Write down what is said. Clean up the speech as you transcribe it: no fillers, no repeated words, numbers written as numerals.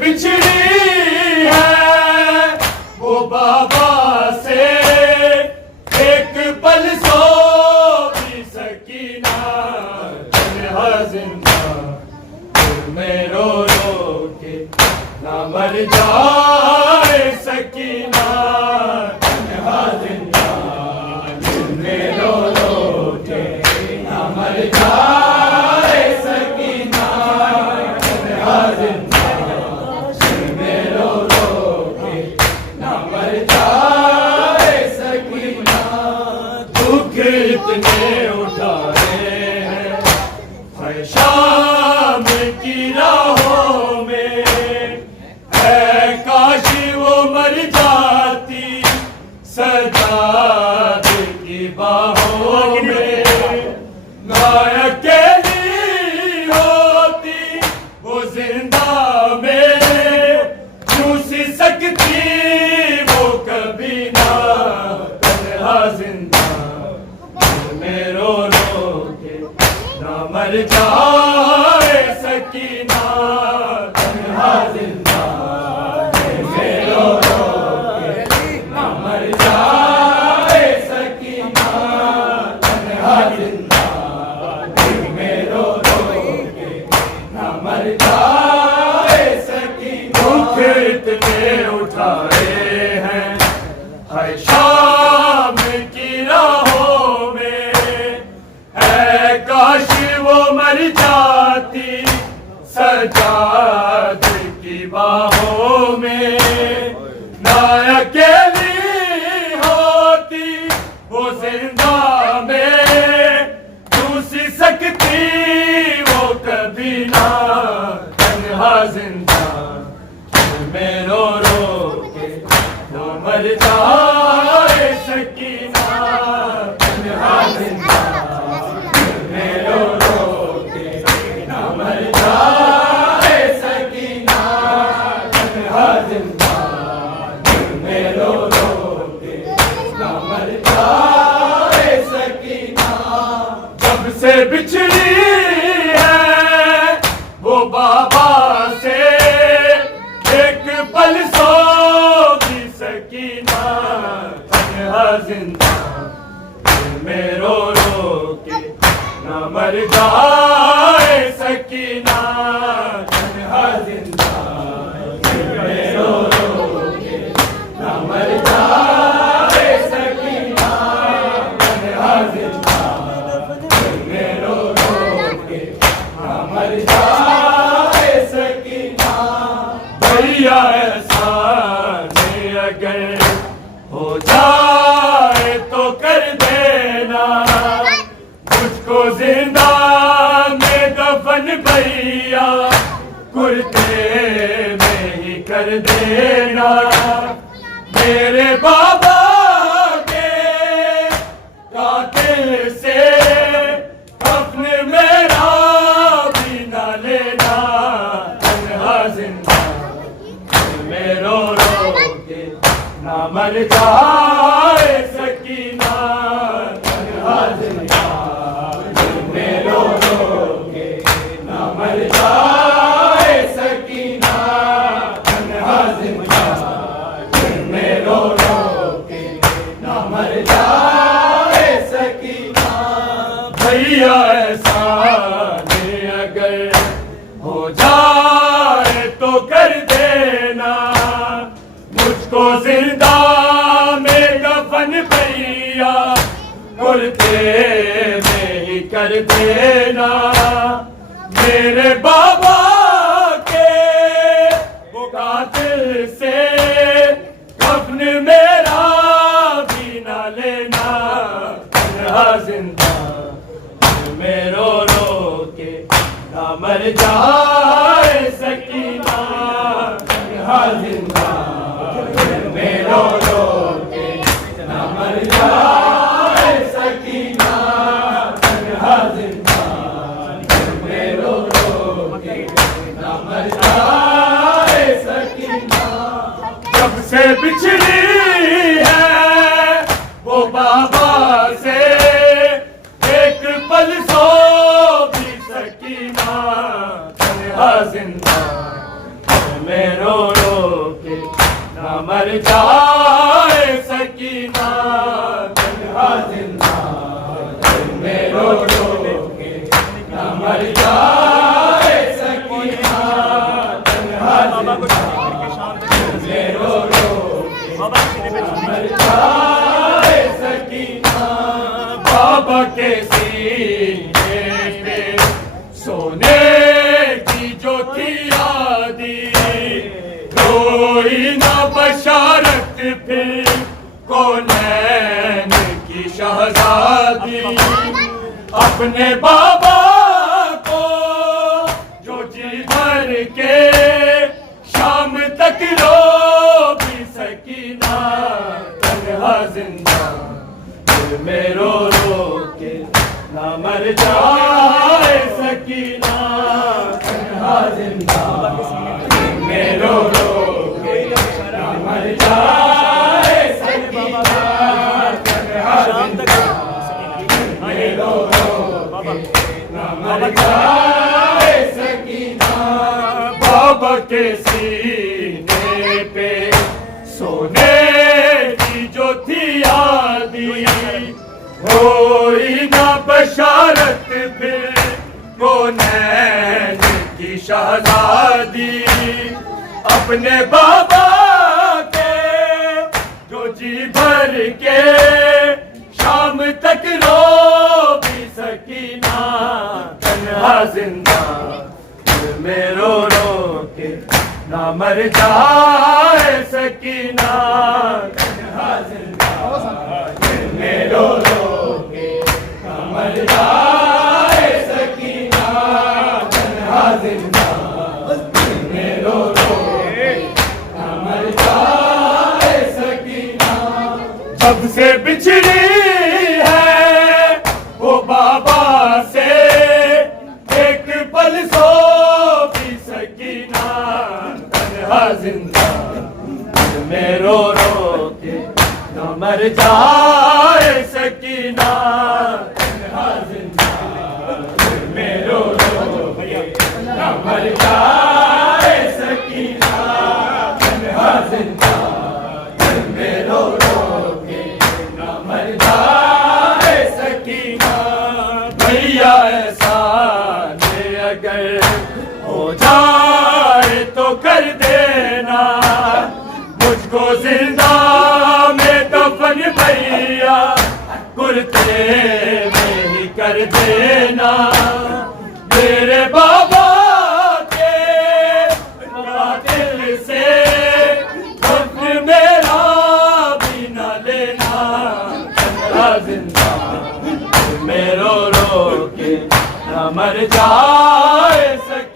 बिछड़ी है वो बाबा से एक पल सो भी सकीना तन्हा जिंदा में रो के ना मर जाए सकीना तन्हा जिंदा में रो के ना मर जाए सकीना तन्हा जिंदा इतने उठाए हैं हर शाम की राहों में है काश वो मर जाती सजाद की बाहों में ना अकेली होती वो जिंदा में क्यों सी सकती वो कभी ना तन्हा जिंदा रो के ना मर जाए सकीना तन्हा जिंदा में रो के ना मर जाए सकीना तन्हा जिंदा में रो के ना मर जाए सकीना दुख इतने उठाए हैं हर शाम की राहों में काश वो मर जाती सजाद की बाहों में ना अकेली होती वो जिंदा में दूसरी सकती वो कभी ना तन्हा जिंदा में रो के ना मर जाए सकीना तन्हा जिंदा से बिछड़ी है वो बाबा से एक पल सो भी सकीना तन्हा जिंदा में रो के ना मर जाए सकीना तन्हा जिंदा में रो के ना मर जाए सकीना तन्हा जिंदा भैया ऐसा अगर हो जाए तो कर देना मुझको जिंदा में दफन भैया कुर्ते में ही कर देना मेरे बाबा के कातिल से कफन मेरा भी न लेना तन्हा जिंदा में रो के ना मर जाए सकीना तन्हा जिंदा में रो के ना मर जाए सकीना तन्हा जिंदा में रो के ना मर जाए सकीना भैया ऐसा अगर हो जाए तो कर देना मुझको जिंदा में दफन भैया कुर्ते में ही कर देना मेरे बाबा के वो कातिल से कफन मेरा भी ना लेना तन्हा जिंदा में रो के ना मर जाए सकीना तन्हा जिंदा में रो के ना मर जाए सकीना तन्हा जिंदा में रो के ना मर जाए सकीना जब से बिछड़ी है वो बाबा से एक पल सो भी सकीना तन्हा जिंदा में रो रो के ना मर जाए सकीना तन्हा जिंदा दिल में रो रो के ना मर जाए सकीना तन्हा जिंदा दिल में रो रो के ना मर जाए सकीना बाबा के सीने पे सोने की जो थी यादी कोई ना बशारत फिर कौनैन की शहजादी अपने बाबा को जो जी भर के शाम तक रो भी सकीना तन्हा जिंदा दिल में रो रो के ना मर जाए सकीना तन्हा जिंदा दिल में रो रो के ना मर जाए सकीना तन्हा जिंदा दिल में रो रो के ना मर जाए सकीना बाबा के सीने पे सोने की जो थी यादी होई ना बशारत फिर कौनैन की शहजादी अपने बाबा के जो जी भर के शाम तक रो भी सकीना तन्हा जिंदा दिल में रो रो के ना मर जाए सकीना तन्हा जिंदा दिल में रो रो के ना मर जाए सकीना तन्हा जिंदा दिल में रो रो के ना मर जाए सकीना जब से बिछड़ी है वो बाबा से एक पल सो भी सकीना तन्हा जिंदा दिल में रो रो के ना मर जाए सकीना तन्हा जिंदा दिल में रो रो के ना मर जाए सकीना तन्हा जिंदा दिल में रो रो के ना मर जाए सकीना भैया ऐसा ने अगर हो जाए तो कर देना मुझको जिंदा में दफन भैया कुर्ते में ही कर देना मेरे बाबा के दिल से दफन मेरा भी न लेना तन्हा जिंदा दिल में रो रो के न मर जाए सके